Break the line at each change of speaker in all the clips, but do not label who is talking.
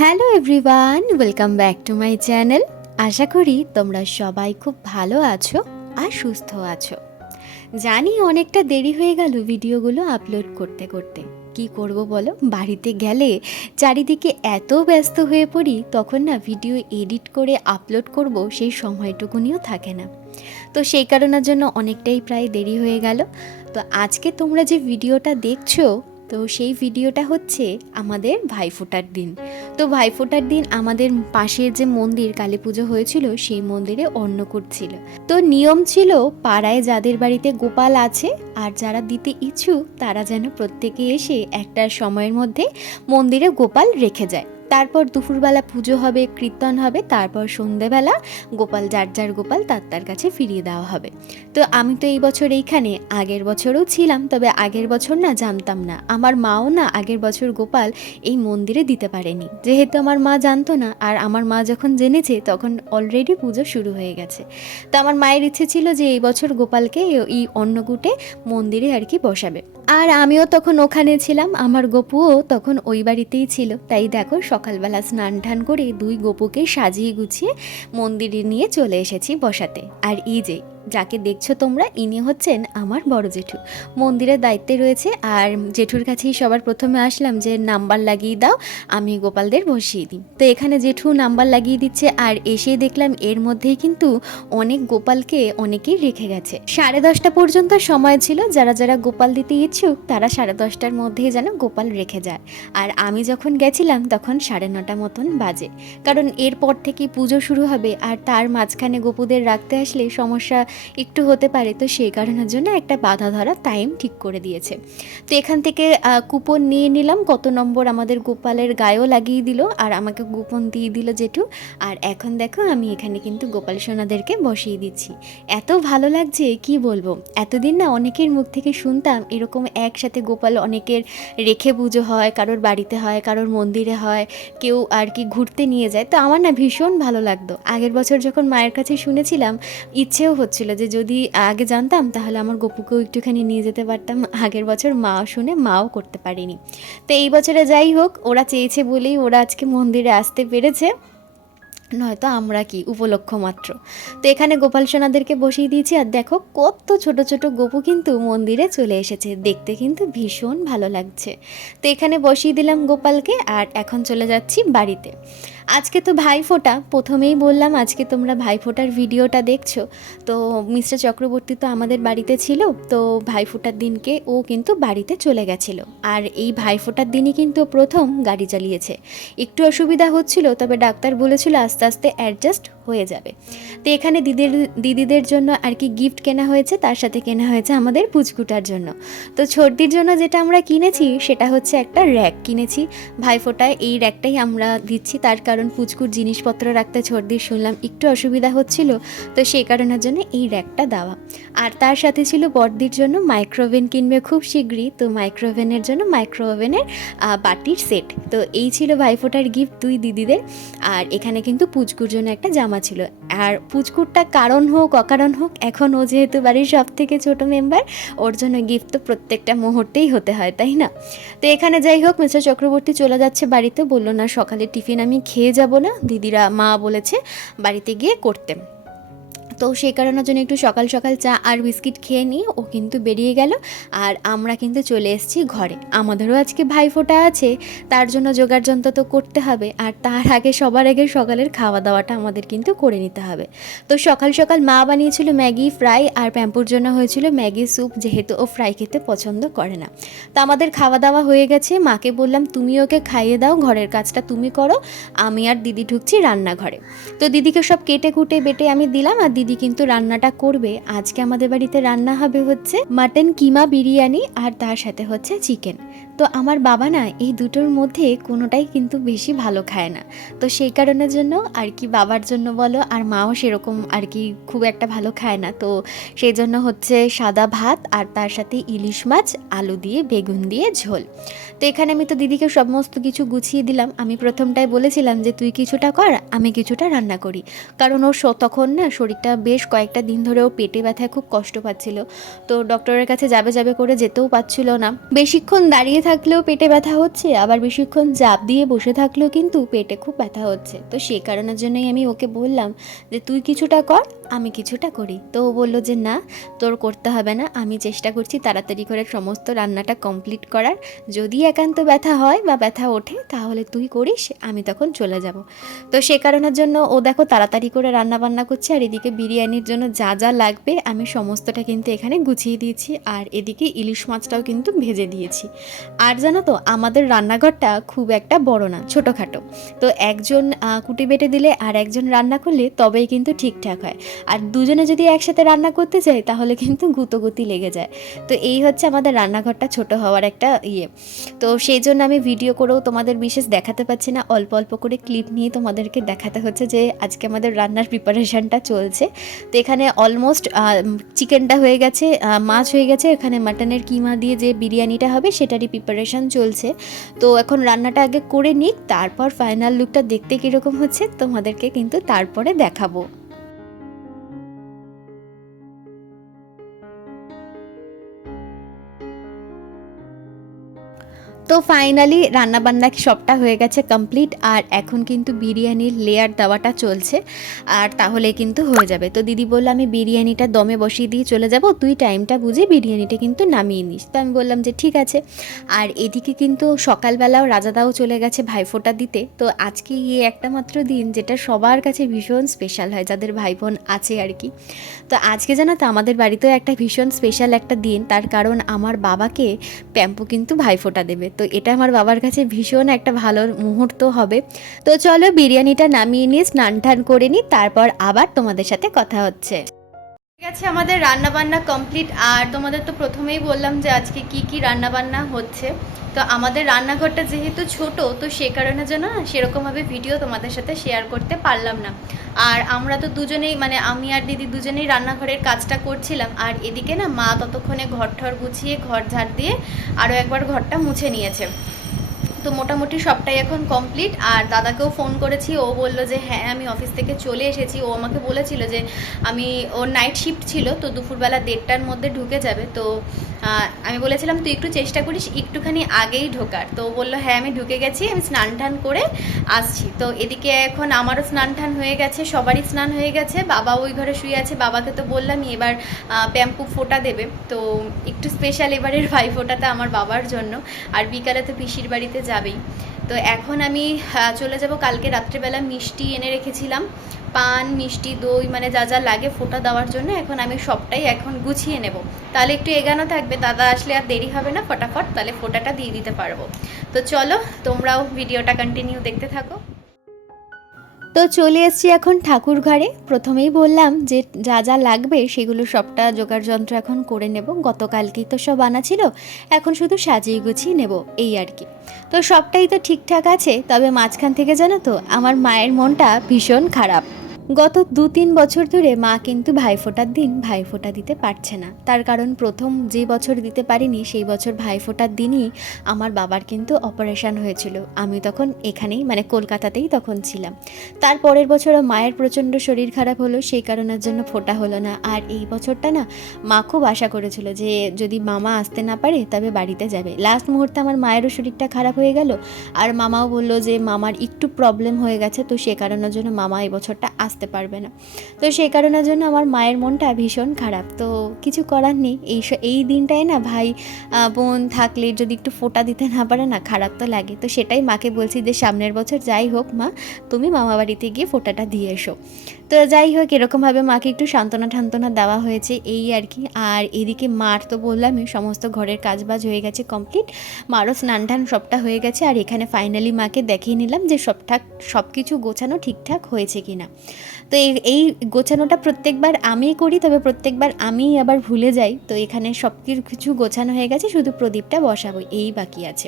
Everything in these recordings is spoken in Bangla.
Hello everyone, welcome back to my channel. আশা করি তোমরা সবাই খুব ভালো আছো আর সুস্থ আছো। জানি অনেকটা দেরি হয়ে গেল ভিডিওগুলো আপলোড করতে করতে। কি করব বলো? বাড়িতে গেলে চারিদিকে এত ব্যস্ত হয়ে পড়ি, তখন না ভিডিও এডিট করে আপলোড করব সেই সময়টুকুনিও থাকে না। তো সেই কারণের জন্য অনেকটাই প্রায় দেরি হয়ে গেল। তো আজকে তোমরা যে ভিডিওটা দেখছ তো সেই ভিডিওটা হচ্ছে আমাদের ভাইফোঁটার দিন। তো ভাইফোঁটার দিন আমাদের পাশের যে মন্দির, কালী পুজো হয়েছিল, সেই মন্দিরে অন্নকূট ছিল। তো নিয়ম ছিল পাড়ায় যাদের বাড়িতে গোপাল আছে আর যারা দিতে ইচ্ছুক, তারা যেন প্রত্যেকে এসে একটা সময়ের মধ্যে মন্দিরে গোপাল রেখে যায়। তারপর দুপুরবেলা পুজো হবে, কীর্তন হবে, তারপর সন্ধেবেলা গোপাল, যার যার গোপাল তার তার কাছে ফিরিয়ে দেওয়া হবে। তো আমি তো এই বছর এইখানে, আগের বছরও ছিলাম, তবে আগের বছর না জানতাম না। আমার মাও না আগের বছর গোপাল এই মন্দিরে দিতে পারেনি। যেহেতু আমার মা জানতো না, আর আমার মা যখন জেনেছে, তখন অলরেডি পুজো শুরু হয়ে গেছে। তো আমার মায়ের ইচ্ছে ছিল যে এই বছর গোপালকে এই অন্নকূটে মন্দিরে আর কি বসাবে। আর আমিও তখন ওখানে ছিলাম, আমার গপুও তখন ওই বাড়িতেই ছিল। তাই দেখো সকালবেলা স্নান টান করে দুই গোপুকে সাজিয়ে গুছিয়ে মন্দিরে নিয়ে চলে এসেছি বসাতে। আর এই যে যাকে দেখছ তোমরা, ইনি হচ্ছেন আমার বড় জেঠু। মন্দিরের দায়িত্বে রয়েছে আর জেঠুর কাছেই সবার প্রথমে আসলাম যে নাম্বার লাগিয়ে দাও, আমি গোপালদের বসিয়ে দিই। তো এখানে জেঠু নাম্বার লাগিয়ে দিচ্ছে আর এসে দেখলাম এর মধ্যেই কিন্তু অনেক গোপালকে অনেকেই রেখে গেছে। সাড়ে দশটা পর্যন্ত সময় ছিল, যারা যারা গোপাল দিতে ইচ্ছুক, তারা সাড়ে দশটার মধ্যেই যেন গোপাল রেখে যায়। আর আমি যখন গেছিলাম, তখন সাড়ে নটা মতন বাজে। কারণ এরপর থেকে পুজো শুরু হবে আর তার মাঝখানে গোপুদের রাখতে আসলে সমস্যা একটু হতে পারে। তো সেই কারণের জন্য একটা বাধা ধরা টাইম ঠিক করে দিয়েছে। তো এখান থেকে কুপন নিয়ে নিলাম। কত নম্বর আমাদের গোপালের গায়েও লাগিয়ে দিল আর আমাকে কুপন দিয়ে দিল জেঠু। আর এখন দেখো আমি এখানে কিন্তু গোপাল সোনাদেরকে বসিয়ে দিচ্ছি। এত ভালো লাগছে, কি বলব? এতদিন না অনেকের মুখ থেকে শুনতাম এরকম একসাথে গোপাল অনেকের রেখে পুজো হয়, কারোর বাড়িতে হয়, কারোর মন্দিরে হয়, কেউ আর কি ঘুরতে নিয়ে যায়। তো আমার না ভীষণ ভালো লাগতো। আগের বছর যখন মায়ের কাছে শুনেছিলাম, ইচ্ছেও হচ্ছিল যে যদি আগে জানতাম, তাহলে আমার গপুকেও একটুখানি নিয়ে যেতে পারতাম। আগের বছর মাও শুনে মাও করতে পারিনি। তো এই বছরে যাই হোক, ওরা চেয়েছে বলেই ওরা আজকে মন্দিরে আসতে পেরেছে। নয়তো আমরা কি উপলক্ষ মাত্র। তো এখানে গোপাল সোনাদেরকে বসিয়ে দিয়েছি আর দেখো কত ছোট ছোট গোপু কিন্তু মন্দিরে চলে এসেছে। দেখতে কিন্তু ভীষণ ভালো লাগছে। তো এখানে বসিয়ে দিলাম গোপালকে আর এখন চলে যাচ্ছি বাড়িতে। আজকে তো ভাইফোঁটা প্রথমেই বললাম আজকে তোমরা ভাইফোঁটার ভিডিওটা দেখছ। তো মিস্টার চক্রবর্তী তো আমাদের বাড়িতে ছিল, তো ভাইফোঁটার দিনকে ও কিন্তু বাড়িতে চলে গেছিল। আর এই ভাইফোঁটার দিনই কিন্তু প্রথম গাড়ি চালিয়েছে। একটু অসুবিধা হচ্ছিল, তবে ডাক্তার বলেছিল আস্তে আস্তে আস্তে অ্যাডজাস্ট হয়ে যাবে। তো এখানে দিদির, দিদিদের জন্য আর কি গিফট কেনা হয়েছে, তার সাথে কেনা হয়েছে আমাদের পুচকুটার জন্য। তো ছর্দির জন্য যেটা আমরা কিনেছি, সেটা হচ্ছে একটা র্যাক কিনেছি। ভাইফোঁটায় এই র্যাকটাই আমরা দিচ্ছি, তার কারণ পুচকুর জিনিসপত্র রাখতে ছোটদির শুনলাম একটু অসুবিধা হচ্ছিল, তো সেই কারণের জন্য এই র্যাকটা দেওয়া। আর তার সাথে ছিল বড়দির জন্য মাইক্রোওভেন কিনবে খুব শীঘ্রই, তো মাইক্রোওভেনের জন্য মাইক্রোওভেনের বাটির সেট তো এই ছিল ভাইফোঁটার গিফট দুই দিদিদের, আর এখানে কিন্তু পুচকুর জন্য একটা জামা ছিল। আর পুচকুরটা কারণ হোক, অকারণ হোক, এখন ও যেহেতু বাড়ির সব থেকে ছোট মেম্বার ওর জন্য গিফট তো প্রত্যেকটা মুহূর্তেই হতে হয়, তাই না? তো এখানে যাই হোক মিস্টার চক্রবর্তী চলে যাচ্ছে বাড়িতে, বলল, না, সকালে টিফিন আমি খেয়ে যাব না। দিদিরা মা বলেছে বাড়িতে গিয়ে করতে। তো সেই কারণের জন্য একটু সকাল সকাল চা আর বিস্কিট খেয়ে নিয়ে ও কিন্তু বেরিয়ে গেল। আর আমরা কিন্তু চলে এসেছি ঘরে। আমাদেরও আজকে ভাইফোঁটা আছে, তার জন্য জোগাড় যন্ত্র তো করতে হবে। আর তার আগে সবার আগে সকালের খাওয়া দাওয়াটা আমাদের কিন্তু করে নিতে হবে। তো সকাল সকাল মা বানিয়েছিল ম্যাগি ফ্রাই আর প্যাম্পুর জন্য হয়েছিল ম্যাগি স্যুপ, যেহেতু ও ফ্রাই খেতে পছন্দ করে না। তো আমাদের খাওয়া দাওয়া হয়ে গেছে। মাকে বললাম, তুমি ওকে খাইয়ে দাও, ঘরের কাজটা তুমি করো। আমি আর দিদি ঢুকছি রান্নাঘরে। তো দিদিকে সব কেটে কুটে বেটে আমি দিলাম আর দিদি কিন্তু রান্নাটা করবে। আজকে আমাদের বাড়িতে রান্না হবে হচ্ছে মাটন, কিমা বিরিয়ানি আর তার সাথে হচ্ছে চিকেন। তো আমার বাবা না এই দুটোর মধ্যে কোনোটাই কিন্তু বেশি ভালো খায় না। তো সেই কারণের জন্য আর কি বাবার জন্য বলো আর মাও সেরকম আর কি খুব একটা ভালো খায় না। তো সেই জন্য হচ্ছে সাদা ভাত আর তার সাথে ইলিশ মাছ, আলু দিয়ে, বেগুন দিয়ে, ঝোল। তো এখানে আমি তো দিদিকে সমস্ত কিছু গুছিয়ে দিলাম। আমি প্রথমটায় বলেছিলাম যে তুই কিছুটা কর, আমি কিছুটা রান্না করি। কারণ ওর তখন না শরীরটা বেশ কয়েকটা দিন ধরে ও পেটে ব্যথায় খুব কষ্ট পাচ্ছিল। তো ডক্টরের কাছে যাবে যাবে করে যেতেও পাচ্ছিল না। বেশিক্ষণ দাঁড়িয়ে থাকলেও পেটে ব্যথা হচ্ছে, আবার বেশিক্ষণ জাপ দিয়ে বসে থাকলেও কিন্তু পেটে খুব ব্যথা হচ্ছে। তো সেই কারণের জন্যই আমি ওকে বললাম যে, তুই কিছুটা কর আমি কিছুটা করি। তো ও বলল যে, না, তোর করতে হবে না। আমি চেষ্টা করছি তাড়াতাড়ি করে সমস্ত রান্নাটা কমপ্লিট করার। যদি একান্ত ব্যথা হয় বা ব্যথা ওঠে, তাহলে তুই করিস, আমি তখন চলে যাব। তো সে কারণের জন্য ও দেখো তাড়াতাড়ি করে রান্না বান্না করছে। আর এদিকে বিরিয়ানির জন্য যা যা লাগবে, আমি সমস্তটা কিন্তু এখানে গুছিয়ে দিয়েছি। আর এদিকে ইলিশ মাছটাও কিন্তু ভেজে দিয়েছি। আর জানো তো, আমাদের রান্নাঘরটা খুব একটা বড় না, ছোটোখাটো। তো একজন কুটি বেটে দিলে আর একজন রান্না করলে তবেই কিন্তু ঠিকঠাক হয়। আর দুজনে যদি একসাথে রান্না করতে যাই, তাহলে কিন্তু গুতোগুতি লেগে যায়। তো এই হচ্ছে আমাদের রান্নাঘরটা ছোট হওয়ার একটা ইয়ে। তো সেই জন্য আমি ভিডিও করেও তোমাদের বিশেষ দেখাতে পাচ্ছি না। অল্প অল্প করে ক্লিপ নিয়ে তোমাদেরকে দেখাতে হচ্ছে যে, আজকে আমাদের রান্নার প্রিপারেশনটা চলছে। তো এখানে অলমোস্ট চিকেনটা হয়ে গেছে মাছ হয়ে গেছে। এখানে মাটনের কিমা দিয়ে যে বিরিয়ানিটা হবে, সেটারই প্রিপারেশন চলছে। তো এখন রান্নাটা আগে করে নিক, তারপর ফাইনাল লুকটা দেখতে কীরকম হচ্ছে, তোমাদেরকে কিন্তু তারপরে দেখাবো। তো ফাইনালি রান্নাবান্না সবটা হয়ে গেছে কমপ্লিট আর এখন কিন্তু বিরিয়ানির লেয়ার দেওয়াটা চলছে, আর তাহলে কিন্তু হয়ে যাবে। তো দিদি বলল, আমি বিরিয়ানিটা দমে বসিয়ে দিয়ে চলে যাব, তুই টাইমটা বুঝে বিরিয়ানিটা কিন্তু নামিয়ে নিস। তো আমি বললাম যে, ঠিক আছে। আর এদিকে কিন্তু সকালবেলাও রাজাদাও চলে গেছে ভাইফোঁটা দিতে। তো আজকে এই একটা মাত্র দিন যেটা সবার কাছে ভীষণ স্পেশাল হয়, যাদের ভাই বোন আছে আর কি। তো আজকে জানো তো, আমাদের বাড়িতেও একটা ভীষণ স্পেশাল একটা দিন, তার কারণ আমার বাবাকে প্যাম্পু কিন্তু ভাইফোঁটা দেবে। তো এটা আমার বাবার কাছে ভীষণ একটা ভালো মুহূর্ত হবে। তো চলো বিরিয়ানিটা নামিয়ে নিয়ে স্নান টান করে নিই, তারপর আবার তোমাদের সাথে কথা হচ্ছে। ঠিক আছে, আমাদের রান্নাবান্না কমপ্লিট আর তোমাদের তো প্রথমেই বললাম যে আজকে কি কি রান্নাবান্না হচ্ছে। তো আমাদের রান্নাঘরটা যেহেতু ছোট, তো সে কারণে যেন সেরকমভাবে ভিডিও তোমাদের সাথে শেয়ার করতে পারলাম না। আর আমরা তো দুজনেই মানে আমি আর দিদি দুজনেই রান্নাঘরের কাজটা করছিলাম। আর এদিকে না মা ততক্ষণে ঘর ঠর গুছিয়ে, ঘর ঝাড় দিয়ে আরও একবার ঘরটা মুছে নিয়েছে। তো মোটামুটি সবটাই এখন কমপ্লিট আর দাদাকেও ফোন করেছি, ও বলল যে হ্যাঁ আমি অফিস থেকে চলে এসেছি। ও আমাকে বলেছিল যে, আমি, ওর নাইট শিফট ছিল, তো দুপুরবেলা দেড়টার মধ্যে ঢুকে যাবে। তো আমি বলেছিলাম, তুই একটু চেষ্টা করিস, একটুখানি আগেই ঢোকার। তো বলল হ্যাঁ আমি ঢুকে গেছি, আমি স্নান টান করে আসছি। তো এদিকে এখন আমারও স্নান টান হয়ে গেছে, সবারই স্নান হয়ে গেছে বাবা ওই ঘরে শুয়ে আছে। বাবাকে তো বললামই, এবার প্যাম্পু ফোটা দেবে। তো একটু স্পেশাল এবারের ভাই ফোটাটা আমার বাবার জন্য। আর বিকালে তো পিসির বাড়িতে যাবেই। তো এখন আমি চলে যাব কালকে রাত্রিবেলা মিষ্টি এনে রেখেছিলাম। পান, মিষ্টি, দই মানে যা যা লাগে ফোটা দেওয়ার জন্য এখন আমি সবটাই এখন গুছিয়ে নেব। তাহলে একটু এগানো থাকবে, দাদা আসলে আর দেরি হবে না, ফটাফট তাহলে ফোটাটা দিয়ে দিতে পারব। তো চলো, তোমরাও ভিডিওটা কন্টিনিউ দেখতে থাকো। তো চলে এসছি এখন ঠাকুর ঘরে। প্রথমেই বললাম যে যা যা লাগবে সেগুলো সবটা জোগাড় যন্ত্র এখন করে নেব। গতকালকেই তো সব আনা ছিল, এখন শুধু সাজিয়ে গুছিয়ে নেব, এই আর কি। তো সবটাই তো ঠিকঠাক আছে, তবে মাঝখান থেকে জানো তো, আমার মায়ের মনটা ভীষণ খারাপ। গত দু তিন বছর ধরে মা কিন্তু ভাইফোঁটার দিন ভাইফোঁটা দিতে পারছে না। তার কারণ প্রথম যে বছর দিতে পারিনি, সেই বছর ভাইফোঁটার দিনই আমার বাবার কিন্তু অপারেশন হয়েছিল। আমি তখন এখানেই মানে কলকাতাতেই তখন ছিলাম। তার পরের বছরও মায়ের প্রচণ্ড শরীর খারাপ হলো, সেই কারণের জন্য ফোটা হলো না। আর এই বছরটা না, মা খুব আশা করেছিল যে যদি মামা আসতে না পারে, তবে বাড়িতে যাবে। লাস্ট মুহূর্তে আমার মায়েরও শরীরটা খারাপ হয়ে গেল। আর মামাও বলল যে, মামার একটু প্রবলেম হয়ে গেছে। তো সে কারণের জন্য মামা এই বছরটা আসতে পারবে না। তো সেই কারণের জন্য আমার মায়ের মনটা ভীষণ খারাপ। তো কিছু করার নেই। এই এই দিনটায় না ভাই বোন থাকলে যদি একটু ফোটা দিতে না পারে না, খারাপ তো লাগে। তো সেটাই মাকে বলছি যে, সামনের বছর যাই হোক মা, তুমি মামাবাড়িতে গিয়ে ফোটাটা দিয়ে এসো। তো যাই হোক, এরকমভাবে মাকে একটু সান্ত্বনা ঠান্তনা দেওয়া হয়েছে এই আর কি। আর এদিকে মার তো বললামই, সমস্ত ঘরের কাজবাজ হয়ে গেছে কমপ্লিট মারও স্নান টান সবটা হয়ে গেছে, আর এখানে ফাইনালি মাকে দেখিয়ে নিলাম যে সবঠাক সব কিছু গোছানো ঠিকঠাক হয়েছে কি না তো এই এই গোছানোটা প্রত্যেকবার আমিই করি, তবে প্রত্যেকবার আমি আবার ভুলে যাই। তো এখানে সব কিছু গোছানো হয়ে গেছে, শুধু প্রদীপটা বসাবো, এই বাকি আছে।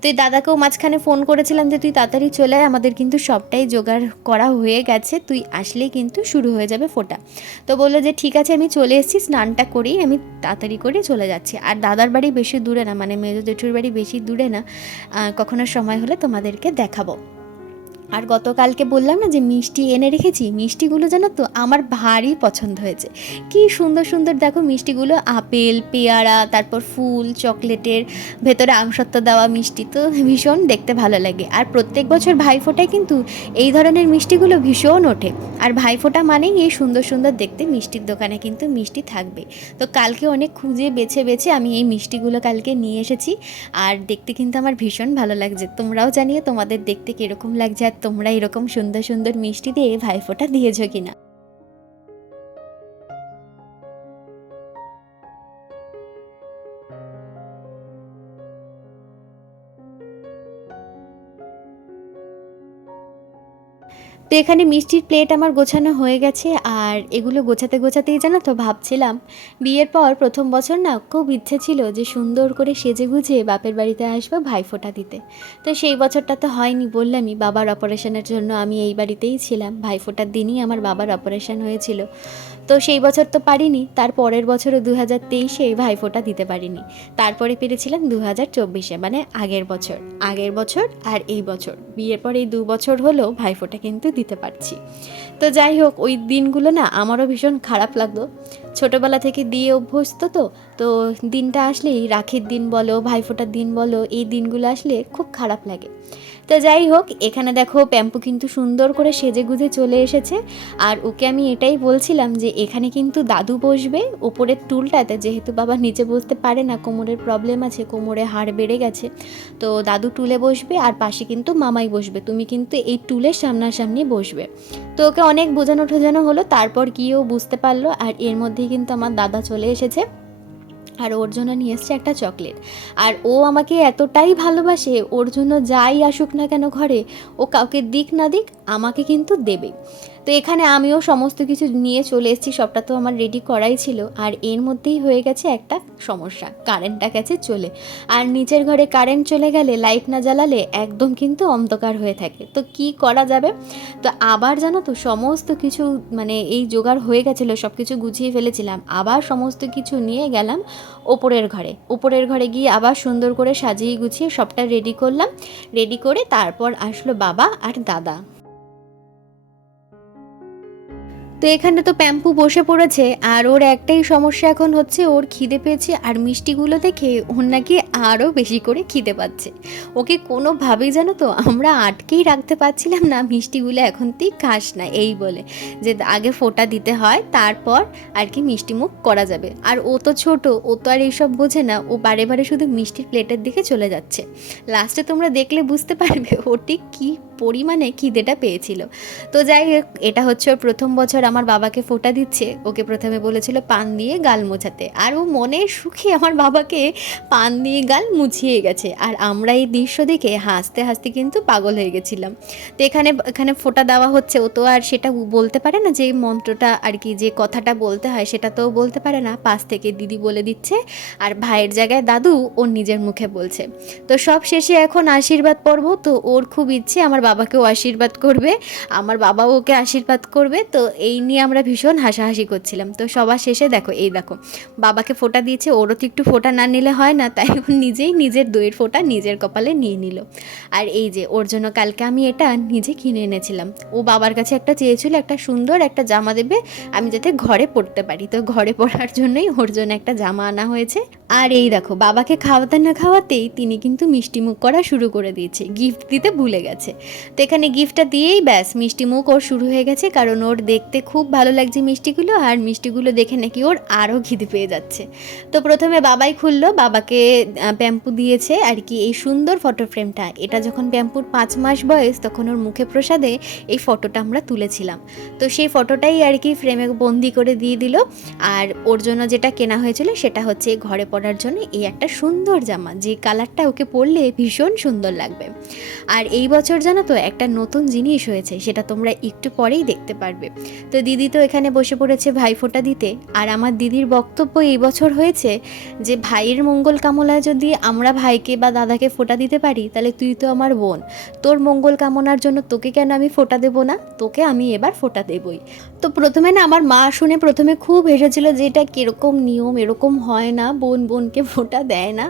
তো এই দাদাকেও মাঝখানে ফোন করেছিলাম যে, তুই তাড়াতাড়ি চলে আয়, আমাদের কিন্তু সবটাই জোগাড় করা হয়ে গেছে, তুই আসলেই কিন্তু শুরু হয়ে যাবে ফোটা। তো বলল যে, ঠিক আছে, আমি চলে এসেছি, স্নানটা করেই আমি তাড়াতাড়ি করে চলে যাচ্ছি। আর দাদার বাড়ি বেশি দূরে না মানে মেজো জেঠুর বাড়ি বেশি দূরে না কখনো সময় হলে তোমাদেরকে দেখাবো। আর গতকালকে বললাম না যে মিষ্টি এনে রেখেছি? মিষ্টিগুলো জানো তো আমার ভারী পছন্দ হয়েছে। কি সুন্দর সুন্দর দেখো মিষ্টিগুলো, আপেল, পেয়ারা, তারপর ফুল, চকলেটের ভেতরে আমসত্ব দেওয়া মিষ্টি তো ভীষণ দেখতে ভালো লাগে। আর প্রত্যেক বছর ভাইফোঁটায় কিন্তু এই ধরনের মিষ্টিগুলো ভীষণ ওঠে। আর ভাইফোঁটা মানেই এই সুন্দর সুন্দর দেখতে মিষ্টির দোকানে কিন্তু মিষ্টি থাকবে। তো কালকে অনেক খুঁজে বেছে বেছে আমি এই মিষ্টিগুলো কালকে নিয়ে এসেছি। আর দেখতে কিন্তু আমার ভীষণ ভালো লাগছে। তোমরাও জানিয়ে তোমাদের দেখতে কীরকম লাগছে আর তোমরা এরকম সুন্দর সুন্দর মিষ্টি দিয়ে ভাইফোঁটা দিয়েছ কিনা? তো এখানে মিষ্টির প্লেট আমার গোছানো হয়ে গেছে, আর এগুলো গোছাতে গোছাতেই জানো তো ভাবছিলাম, বিয়ের পর প্রথম বছর না খুব ইচ্ছে ছিল যে সুন্দর করে সেজে গুজে বাপের বাড়িতে আসব ভাইফোঁটা দিতে। তো সেই বছরটা তো হয়নি বললামই, বাবার অপারেশনের জন্য আমি এই বাড়িতেই ছিলাম ভাইফোঁটার দিনই আমার বাবার অপারেশন হয়েছিল। তো সেই বছর তো পারিনি, তার পরের বছরও দু হাজার তেইশে ভাইফোঁটা দিতে পারিনি। তারপরে পেরেছিলাম দু হাজার চব্বিশে মানে আগের বছর। আগের বছর আর এই বছর। বিয়ের পর এই দু বছর হলো ভাইফোঁটা কিন্তু দিতে পারছি। তো যাই হোক, ওই দিনগুলো না আমারও ভীষণ খারাপ লাগতো ছোটোবেলা থেকে দিয়ে অভ্যস্ত তো তো দিনটা আসলেই রাখির দিন বলো, ভাইফোঁটার দিন বলো, এই দিনগুলো আসলে খুব খারাপ লাগে। তো যাই হোক, এখানে দেখো প্যাম্পু কিন্তু সুন্দর করে সেজে গুজে চলে এসেছে। আর ওকে আমি এটাই বলছিলাম যে এখানে কিন্তু দাদু বসবে ওপরের টুলটাতে, যেহেতু বাবা নিচে বসতে পারে না, কোমরের প্রবলেম আছে, কোমরে হাড় বেড়ে গেছে। তো দাদু টুলে বসবে আর পাশে কিন্তু মামাই বসবে, তুমি কিন্তু এই টুলের সামনাসামনি বসবে। তো ওকে অনেক বোঝানো ঠোঝানো হলো, তারপর গিয়েও বুঝতে পারল, আর এর মধ্যেই কিন্তু আমার দাদা চলে এসেছে। আর ওর জন্য নিয়ে এসছে একটা চকলেট। আর ও আমাকে এতটাই ভালোবাসে, ওর জন্য যাই আসুক না কেন ঘরে, ও কাউকে দিক না দিক, আমাকে কিন্তু দেবে তো এখানে আমিও সমস্ত কিছু নিয়ে চলে এসেছি, সবটা তো আমার রেডি করাই ছিল। আর এর মধ্যেই হয়ে গেছে একটা সমস্যা কারেন্টটা গেছে চলে। আর নিচের ঘরে কারেন্ট চলে গেলে লাইট না জ্বালালে একদম কিন্তু অন্ধকার হয়ে থাকে। তো কি করা যাবে? তো আবার জানো তো, সমস্ত কিছু মানে এই জোগাড় হয়ে গেছিল সব কিছু গুছিয়ে ফেলেছিলাম। আবার সমস্ত কিছু নিয়ে গেলাম ওপরের ঘরে। ওপরের ঘরে গিয়ে আবার সুন্দর করে সাজিয়ে গুছিয়ে সবটা রেডি করলাম। রেডি করে তারপর আসলো বাবা আর দাদা। তো এখানে তো প্যাম্পু বসে পড়েছে, আর ওর একটাই সমস্যা এখন হচ্ছে ওর খিদে পেয়েছে, আর মিষ্টিগুলো দেখে ওর নাকি আরও বেশি করে খিদে পাচ্ছে। ওকে কোনোভাবেই জানো তো, আমরা আটকেই রাখতে পারছিলাম না, মিষ্টিগুলো এখন তুই খাস না, এই বলে। যে আগে ফোঁটা দিতে হয়, তারপর আর কি মিষ্টি মুখ করা যাবে। আর ও তো ছোট, ও তো আর এইসব বোঝে না, ও বারে বারে শুধু মিষ্টির প্লেটের দিকে চলে যাচ্ছে। লাস্টে তোমরা দেখলে বুঝতে পারবে ও ঠিক কী পরিমাণে খিদেটা পেয়েছিল। তো যাই হোক, এটা হচ্ছে ওর প্রথম বছর আমার বাবাকে ফোঁটা দিচ্ছে। ওকে প্রথমে বলেছিল, পান দিয়ে গাল মোছাতে। আর ও মনের সুখে আমার বাবাকে পান দিয়ে গাল মুছিয়ে গেছে। আর আমরা এই দৃশ্য দেখে হাসতে হাসতে কিন্তু পাগল হয়ে গেছিলাম। তো এখানে এখানে ফোঁটা দেওয়া হচ্ছে। ও তো আর সেটা বলতে পারে না যে মন্ত্রটা আর কি যে কথাটা বলতে হয়, সেটা তো বলতে পারে না। পাশ থেকে দিদি বলে দিচ্ছে, আর ভাইয়ের জায়গায় দাদু ওর নিজের মুখে বলছে। তো সব শেষে এখন আশীর্বাদ পর্ব। তো ওর খুব ইচ্ছে, আমার বাবাকেও আশীর্বাদ করবে। আমার বাবাও ওকে আশীর্বাদ করবে। তো এই নিয়ে আমরা ভীষণ হাসাহাসি করছিলাম। তো সবার শেষে দেখো, এই দেখো, বাবাকে ফোঁটা দিয়েছে ওরও তো একটু ফোঁটা না নিলে হয় না, তাই নিজেই নিজের দইয়ের ফোঁটা নিজের কপালে নিয়ে নিল। আর এই যে, ওর জন্য কালকে আমি এটা নিজে কিনে এনেছিলাম। ও বাবার কাছে একটা চেয়েছিল, একটা সুন্দর একটা জামা দেবে, আমি যাতে ঘরে পরতে পারি। তো ঘরে পরার জন্যই ওর জন্য একটা জামা আনা হয়েছে। আর এই দেখো, বাবাকে খাওয়াতে না খাওয়াতেই তিনি কিন্তু মিষ্টি মুখ করা শুরু করে দিয়েছে, গিফট দিতে ভুলে গেছে। তো এখানে গিফটটা দিয়েই ব্যাস, মিষ্টি মুখ ওর শুরু হয়ে গেছে, কারণ ওর দেখতে খুব ভালো লাগছে মিষ্টিগুলো আর মিষ্টিগুলো দেখে নাকি ওর আরও খিদে পেয়ে যাচ্ছে। তো প্রথমে বাবাই খুললো, বাবাকে প্যাম্পু দিয়েছে আর কি এই সুন্দর ফটো ফ্রেমটা। এটা যখন প্যাম্পুর পাঁচ মাস বয়স তখন ওর মুখে প্রসাদে এই ফটোটা আমরা তুলেছিলাম। তো সেই ফটোটাই আর কি ফ্রেমে বন্দি করে দিয়ে দিল আর ওর জন্য যেটা কেনা হয়েছিল সেটা হচ্ছে ঘরে পরার জন্য এই একটা সুন্দর জামা। যে কালারটা ওকে পরলে ভীষণ সুন্দর লাগবে। আর এই বছর জানো তো একটা নতুন জিনিস হয়েছে, সেটা তোমরা একটু পরেই দেখতে পারবে। তো দিদি তো এখানে বসে পড়েছে ভাইফোঁটা দিতে। আর আমার দিদির বক্তব্য এই বছর হয়েছে যে, ভাইয়ের মঙ্গল কামনায় যদি আমরা ভাইকে বা দাদাকে ফোঁটা দিতে পারি, তাহলে তুই তো আমার বোন। তোর মঙ্গল কামনার জন্য তোকে কেন আমি ফোঁটা দেবো না? তোকে আমি এবার ফোঁটা দেবই। তো প্রথমে না আমার মা শুনে প্রথমে খুব হেসেছিল যে এটা কীরকম নিয়ম, এরকম হয় না, বোন বোনকে ফোঁটা দেয় না,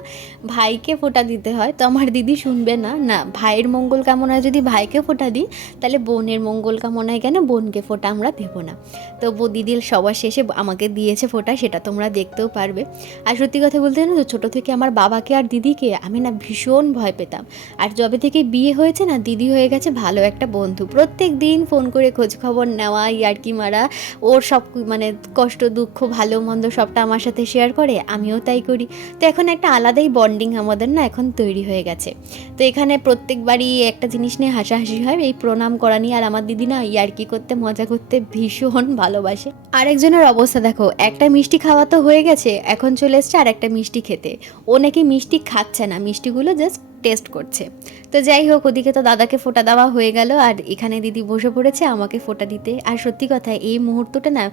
ভাইকে ফোঁটা দিতে হয়। তো আমার দিদি শুনবে না না, ভাইয়ের মঙ্গল কামনায় যদি ভাইকে ফোঁটা দিই, তাহলে বোনের মঙ্গল কামনায় কেন বোনকে ফোঁটা আমরা দেবো না? তো দিদির সবার শেষে আমাকে দিয়েছে ফোঁটা, সেটা তোমরা দেখতেও পারবে। আর সত্যি কথা বলতে জানো তো, ছোটো থেকে আমার বাবাকে আর দিদিকে আমি না ভীষণ ভয় পেতাম। আর যবে থেকে বিয়ে হয়েছে না, দিদি হয়ে গেছে ভালো একটা বন্ধু। প্রত্যেক দিন ফোন করে খোঁজ খবর নেওয়া ইয়ার্কি মারা, ওর সব মানে কষ্ট, দুঃখ, ভালো, মন্দ সবটা আমার সাথে শেয়ার করে, আমিও তাই করি। তো এখন একটা আলাদাই বন্ডিং আমাদের না এখন তৈরি হয়ে গেছে। তো এখানে প্রত্যেকবারই একটা জিনিস নিয়ে হাসাহাসি হয়, এই প্রণাম করা নিয়ে। আর আমার দিদি না ইয়ার্কি করতে, মজা করতে ভীষণ ভালোবাসে। আরেকজনের অবস্থা দেখো, একটা মিষ্টি খাওয়া তো হয়ে গেছে, এখন চলে এসছে আর একটা মিষ্টি খেতে। ও নাকি মিষ্টি খাচ্ছে না, মিষ্টিগুলো জাস্ট টেস্ট করছে। তো যাই হোক, ওদিকে তো দাদাকে ফোঁটা দেওয়া হয়ে গেল আর এখানে দিদি বসে পড়েছে, আমাকে ফোঁটা দিতে। আর সত্যি কথা, এই মুহূর্তটা না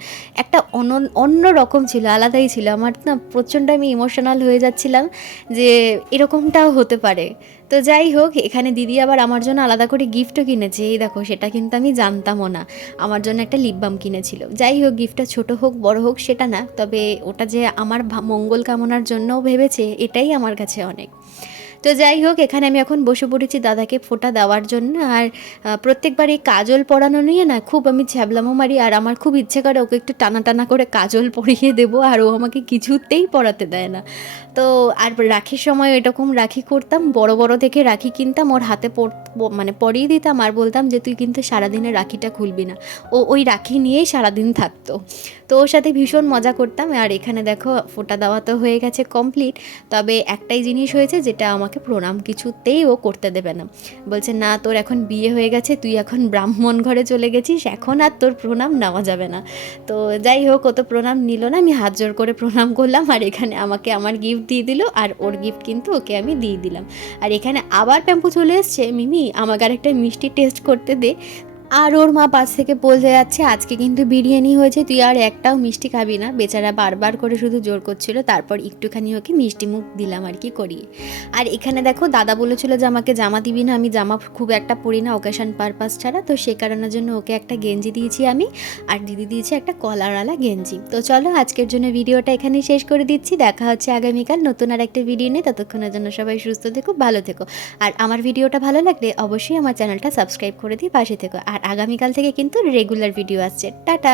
একটা অন্য রকম ছিল, আলাদাই ছিল। আমার না প্রচণ্ড আমি ইমোশনাল হয়ে যাচ্ছিলাম যে এরকমটাও হতে পারে। তো যাই হোক, এখানে দিদি আবার আমার জন্য আলাদা করে গিফটও কিনেছে। এই দেখো, সেটা কিন্তু আমি জানতামও না। আমার জন্য একটা লিপ বাম কিনেছিল। যাই হোক গিফটটা ছোট হোক, বড় হোক, সেটা না। তবে ওটা যে আমার মঙ্গল কামনার জন্যও ভেবেছে, এটাই আমার কাছে অনেক। তো যাই হোক, এখানে আমি এখন বসে পড়েছি দাদাকে ফোঁটা দেওয়ার জন্য। আর প্রত্যেকবার এই কাজল পরানো নিয়ে না খুব আমি ছ্যাবলামো মারি, আর আমার খুব ইচ্ছে করে ওকে একটু টানা টানা করে কাজল পরিয়ে দেবো, আর ও আমাকে কিছুতেই পরাতে দেয় না। তো, আর রাখির সময় এরকম রাখি করতাম, বড় বড় থেকে রাখি কিনতাম, ওর হাতে মানে পরিয়ে দিতাম, আর বলতাম যে, তুই কিন্তু সারাদিনে রাখিটা খুলবি না। ও ওই রাখি নিয়েই সারাদিন থাকতো। তো ওর সাথে ভীষণ মজা করতাম, আর এখানে দেখো, ফোঁটা দেওয়া তো হয়ে গেছে কমপ্লিট তবে একটাই জিনিস হয়েছে, যেটা আমাকে প্রণাম কিছুতেই ও করতে দেবে না। বলছে, না, তোর এখন বিয়ে হয়ে গেছে, তুই এখন ব্রাহ্মণ ঘরে চলে গেছিস, এখন আর তোর প্রণাম নেওয়া যাবে না। তো যাই হোক, ও তো প্রণাম নিল না, আমি হাত জোর করে প্রণাম করলাম, আর এখানে আমাকে আমার গিফট দিয়ে দিল, আর ওর গিফট কিন্তু ওকে আমি দিয়ে দিলাম। আর এখানে আবার প্যাম্পু চলে এসছে, মিমি, আমাকে আরেকটা মিষ্টি টেস্ট করতে দে। আর ওর মা পাশ থেকে বলতে যাচ্ছে, আজকে কিন্তু বিরিয়ানি হয়েছে, তুই আর একটাও মিষ্টি খাবি না। বেচারা বারবার করে শুধু জোর করছিল, তারপর একটুখানি ওকে মিষ্টি মুখ দিলাম আর কি করি আর এখানে দেখো, দাদা বলেছিল যে, আমাকে জামা দিবি না, আমি জামা খুব একটা পরি না ওকেশন পারপাস ছাড়া। তো সে কারণের জন্য ওকে একটা গেঞ্জি দিয়েছি আমি, আর দিদি দিয়েছে একটা কলারওয়ালা গেঞ্জি। তো চলো, আজকের জন্য ভিডিওটা এখানেই শেষ করে দিচ্ছি। দেখা হচ্ছে আগামীকাল নতুন আর একটা ভিডিও নিয়ে। ততক্ষণের জন্য সবাই সুস্থ থেকো, ভালো থেকো। আর আমার ভিডিওটা ভালো লাগলে অবশ্যই আমার চ্যানেলটা সাবস্ক্রাইব করে দিই পাশে থেকো। আর আগামীকাল থেকে কিন্তু রেগুলার ভিডিও আসছে। টাটা!